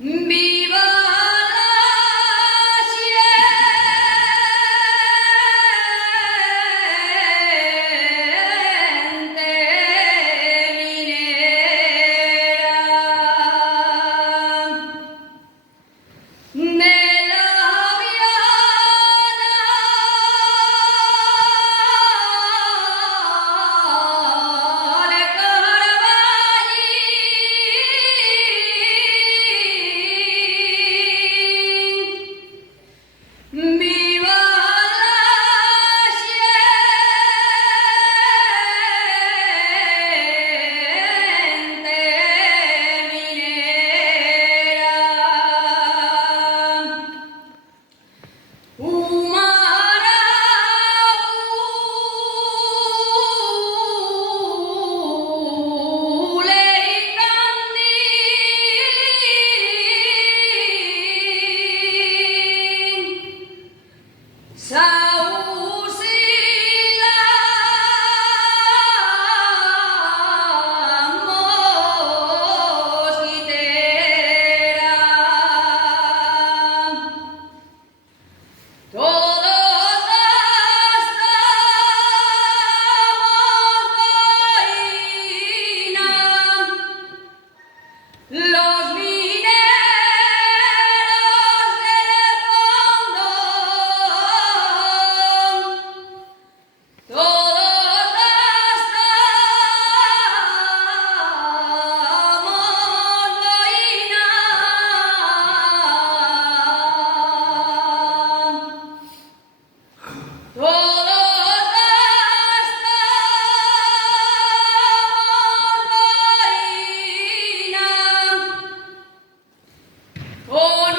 Viva la siente minera de la Viana de Caraballín. Viva la siente minera. Todos estamos boina, los mineros del fondo, todos estamos boina. Todos estamos boina.